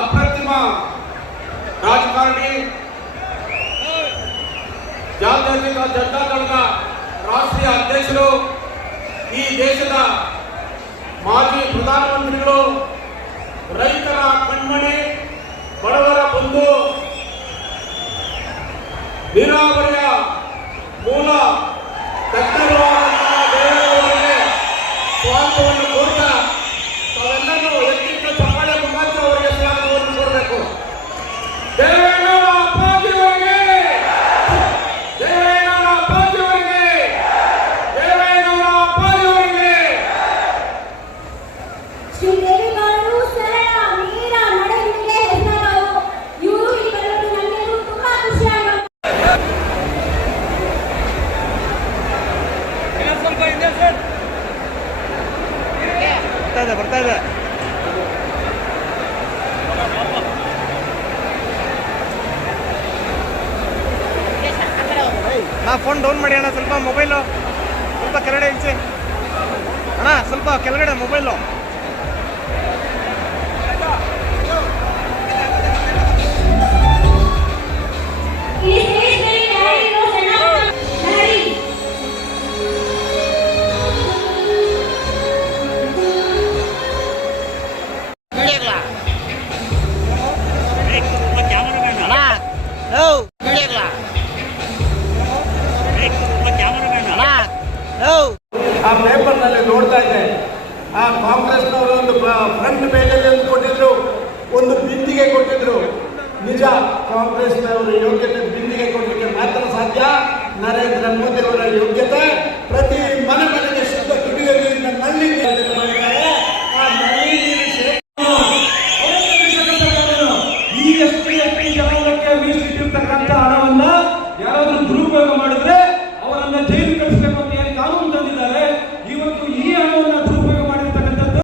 అప్రతిమ రాజకారణి జాతీయ జనతాదళ రాష్ట్రీయ అధ్యక్షులు ఈ దేశద మాజీ ప్రధానమంత్రులు రైతుల కణ్మణి బడవల బంధు నిరాగరగా ಬರ್ತಾ ಇದೆ ಬರ್ತಾ ಇದೆ ಫೋನ್ ಡೌನ್ ಮಾಡಿ ಅಣ್ಣ, ಸ್ವಲ್ಪ ಮೊಬೈಲು ಸ್ವಲ್ಪ ಕೆಳಗಡೆ ಇಳಿಸಿ. ಅಣ್ಣ, ಸ್ವಲ್ಪ ಕೆಳಗಡೆ ಮೊಬೈಲು ಆ ಪೇಪರ್ನಲ್ಲಿ ನೋಡ್ತಾ ಇದ್ದೆ ಆ ಕಾಂಗ್ರೆಸ್ನವರು ಒಂದು ಫ್ರಂಟ್ ಪೇಜಲ್ಲಿ ಒಂದು ಕೊಟ್ಟಿದ್ರು, ಒಂದು ಬಿಂದಿಗೆ ಕೊಟ್ಟಿದ್ರು. ನಿಜ ಕಾಂಗ್ರೆಸ್ನವರು ಯೋಗ್ಯತೆ ಮೀಸಲಿಟ್ಟಿರ್ತಕ್ಕಂಥ ಹಣವನ್ನ ಯಾರಾದ್ರೂ ದುರುಪಯೋಗ ಮಾಡಿದ್ರೆ